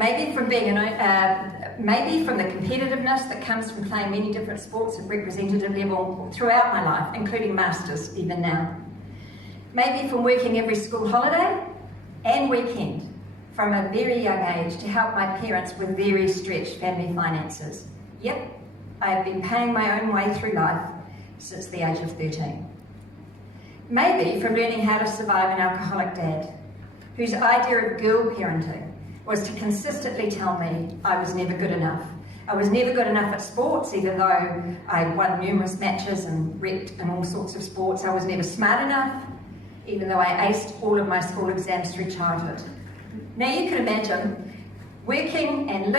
Maybe from being maybe from the competitiveness that comes from playing many different sports at representative level throughout my life, including masters even now. Maybe from working every school holiday and weekend from a very young age to help my parents with very stretched family finances. Yep, I have been paying my own way through life since the age of 13. Maybe from learning how to survive an alcoholic dad, whose idea of girl parenting was to consistently tell me I was never good enough. I was never good enough at sports, even though I won numerous matches and repped in all sorts of sports. I was never smart enough, even though I aced all of my school exams through childhood. Now you can imagine working and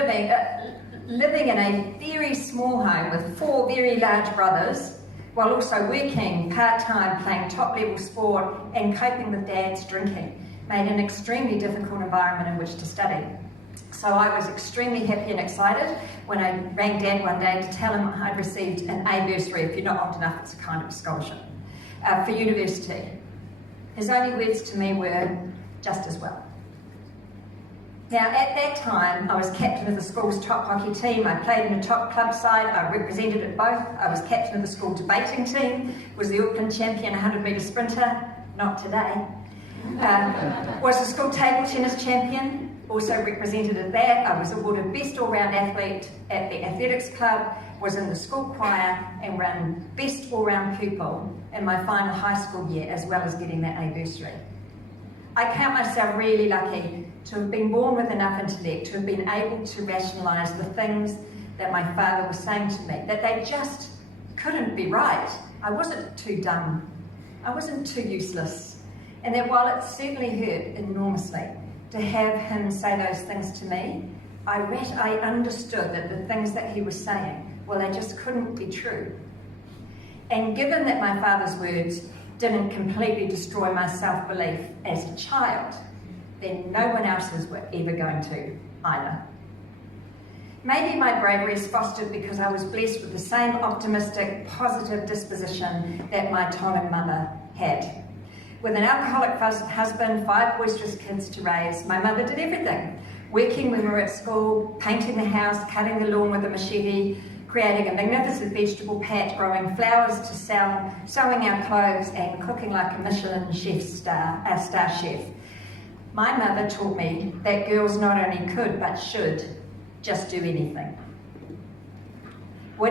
living in a very small home with 4 very large brothers, while also working part-time, playing top-level sport and coping with dad's drinking, made an extremely difficult environment in which to study. So I was extremely happy and excited when I rang Dad one day to tell him I'd received an A bursary. If you're not old enough, it's a kind of a scholarship for university. His only words to me were, just as well. Now, at that time, I was captain of the school's top hockey team. I played in a top club side. I represented at both. I was captain of the school debating team, was the Auckland champion 100-metre sprinter, not today. Was the school table tennis champion, also represented at that. I was awarded Best All-Round Athlete at the Athletics Club, was in the school choir and ran Best All-Round Pupil in my final high school year, as well as getting that A bursary. I count myself really lucky to have been born with enough intellect, to have been able to rationalise the things that my father was saying to me, that they just couldn't be right. I wasn't too dumb. I wasn't too useless. And that while it certainly hurt enormously to have him say those things to me, I understood that the things that he was saying, well, they just couldn't be true. And given that my father's words didn't completely destroy my self-belief as a child, then no one else's were ever going to either. Maybe my bravery is fostered because I was blessed with the same optimistic, positive disposition that my Tongan mother had. With an alcoholic husband, 5 boisterous kids to raise, my mother did everything. Working when we were at school, painting the house, cutting the lawn with a machete, creating a magnificent vegetable patch, growing flowers to sell, sewing our clothes, and cooking like a Michelin star chef. My mother taught me that girls not only could but should just do anything.